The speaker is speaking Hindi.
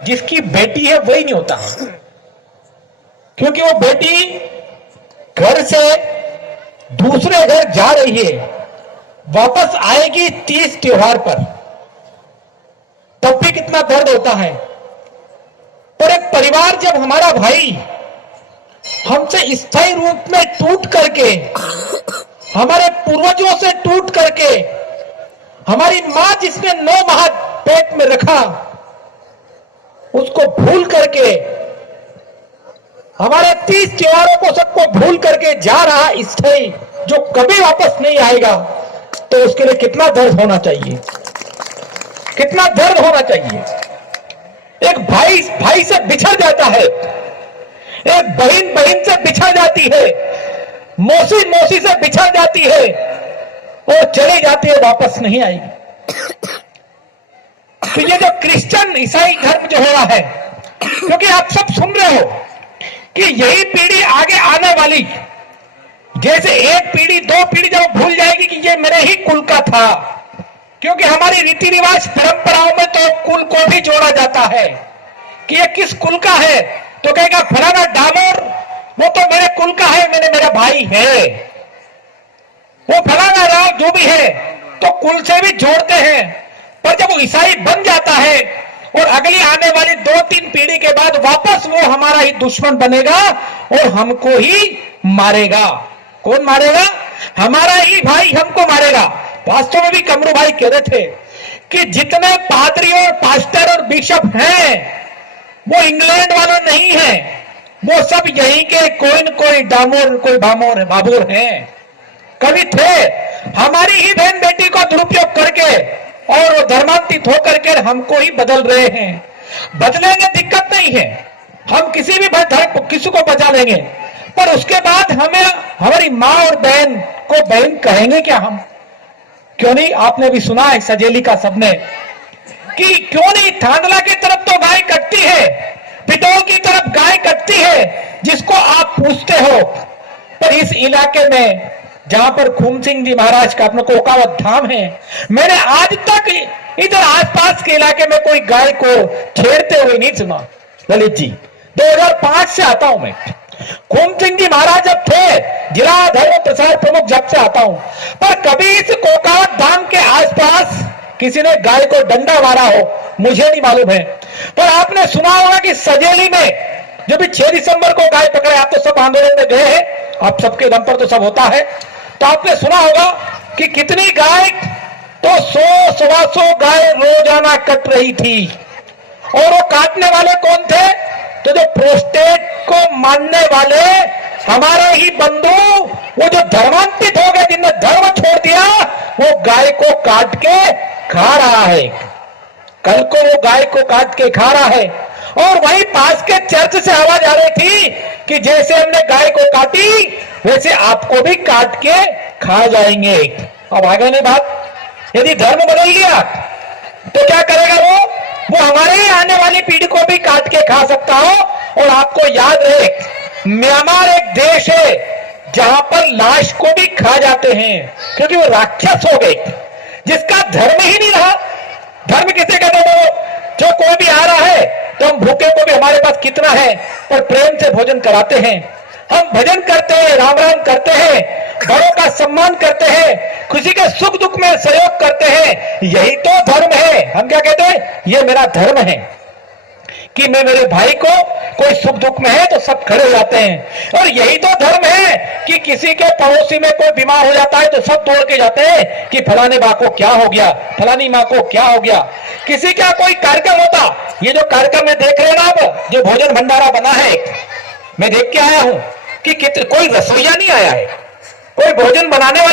जिसकी बेटी है वही नहीं होता, क्योंकि वो बेटी घर से दूसरे घर जा रही है, वापस आएगी 30 त्योहार पर, तब भी कितना दर्द होता है। पर एक परिवार जब हमारा भाई हमसे स्थायी रूप में टूट करके, हमारे पूर्वजों से टूट करके, हमारी मां जिसने 9 माह पेट में रखा उसको भूल करके, हमारे 30 त्योहारों को सबको भूल करके जा रहा स्थायी, जो कभी वापस नहीं आएगा, तो उसके लिए कितना दर्द होना चाहिए, कितना दर्द होना चाहिए। एक भाई भाई से बिछड़ जाता है, एक बहन बहन से बिछड़ जाती है, मौसी मौसी से बिछड़ जाती है और चली जाती है, वापस नहीं आएगी। तो ये जो क्रिश्चियन ईसाई धर्म जो हो रहा है, क्योंकि आप सब सुन रहे हो कि यही पीढ़ी आगे आने वाली, जैसे एक पीढ़ी 2 पीढ़ी जब भूल जाएगी कि ये मेरे ही कुल का था, क्योंकि हमारी रीति रिवाज परंपराओं में तो कुल को भी जोड़ा जाता है कि ये किस कुल का है, तो कहेगा फलाना डामोर वो तो मेरे कुल का है, मेरा भाई है, वो फलाना राव जो भी है, तो कुल से भी जोड़ते हैं। पर जब वो ईसाई बन जाता है और अगली आने वाली 2-3 पीढ़ी के बाद वापस वो हमारा ही दुश्मन बनेगा और हमको ही मारेगा। कौन मारेगा? हमारा ही भाई हमको मारेगा। वास्तव में भी कमरू भाई कह रहे थे कि जितने पादरी और पास्टर और बिशप हैं वो इंग्लैंड वाले नहीं हैं, वो सब यहीं के कोई न कोई डामोर, कोई बामोर बाबूर हैं, कभी थे। हमारी ही बहन बेटी को दुरुपयोग करके और वो धर्मांतरित होकर के हमको ही बदल रहे हैं। बदलेंगे, दिक्कत नहीं है, हम किसी भी धर्म किसी को बचा लेंगे, पर उसके बाद हमें हमारी माँ और बहन को बहन कहेंगे क्या हम? क्यों नहीं? आपने भी सुना है सजेली का सबने कि क्यों नहीं थांदला की तरफ तो गाय कटती है, पिटोल की तरफ गाय कटती है, जिसको आप पूछते हो। पर इस इलाके में जहां पर खूम सिंह जी महाराज का अपना कोकावत धाम है, मैंने आज तक इधर आसपास के इलाके में कोई गाय को छेड़ते हुए नहीं सुना। ललित जी 2005 से आता हूं मैं, खूम सिंह जी महाराज जब थे जिला धर्म प्रसार प्रमुख, जब से आता हूं, पर कभी इस कोकावत धाम के आसपास किसी ने गाय को डंडा मारा हो मुझे नहीं मालूम है। पर आपने सुना होगा कि सजेली में जो भी 6 दिसंबर को गाय पकड़े, आप तो सब आंदोलन में गए हैं, आप सबके दम पर तो सब होता है, तो आपने सुना होगा कि कितनी गाय, तो 100-125 गाय रोजाना कट रही थी। और वो काटने वाले कौन थे? तो जो प्रोस्टेट को मानने वाले हमारे ही बंधु, वो जो धर्मांतरित हो गए, जिनने धर्म छोड़ दिया, वो गाय को काट के खा रहा है। कल को वो गाय को काट के खा रहा है। और वहीं पास के चर्च से आवाज आ रही थी कि जैसे हमने गाय को काटी वैसे आपको भी काट के खा जाएंगे। अब आगे नहीं बात, यदि धर्म बदल लिया तो क्या करेगा वो हमारे ही आने वाली पीढ़ी को भी काट के खा सकता हो। और आपको याद रहे, म्यांमार एक देश है जहां पर लाश को भी खा जाते हैं, क्योंकि वो राक्षस हो गए, जिसका धर्म ही नहीं रहा। धर्म किसे कहते हैं? जो कोई भी आ रहा है तो हम भूखे को भी हमारे पास कितना है, पर प्रेम से भोजन कराते हैं, हम भजन करते हैं, राम राम करते हैं, बड़ों का सम्मान करते हैं, किसी के सुख दुख में सहयोग करते हैं। यही तो धर्म है। हम क्या कहते हैं? ये मेरा धर्म है कि मैं मेरे भाई को कोई सुख दुख में है तो सब खड़े हो जाते हैं। और यही तो धर्म है कि किसी के पड़ोसी में कोई बीमार हो जाता है तो सब दौड़ के जाते हैं कि फलाने माँ को क्या हो गया, फलानी माँ को क्या हो गया। किसी का कोई कार्यक्रम होता, ये जो कार्यक्रम में देख रहे हो ना, अब जो भोजन भंडारा बना है, मैं देख के आया हूं कि कोई रसोईया नहीं आया है, कोई भोजन बनाने वाला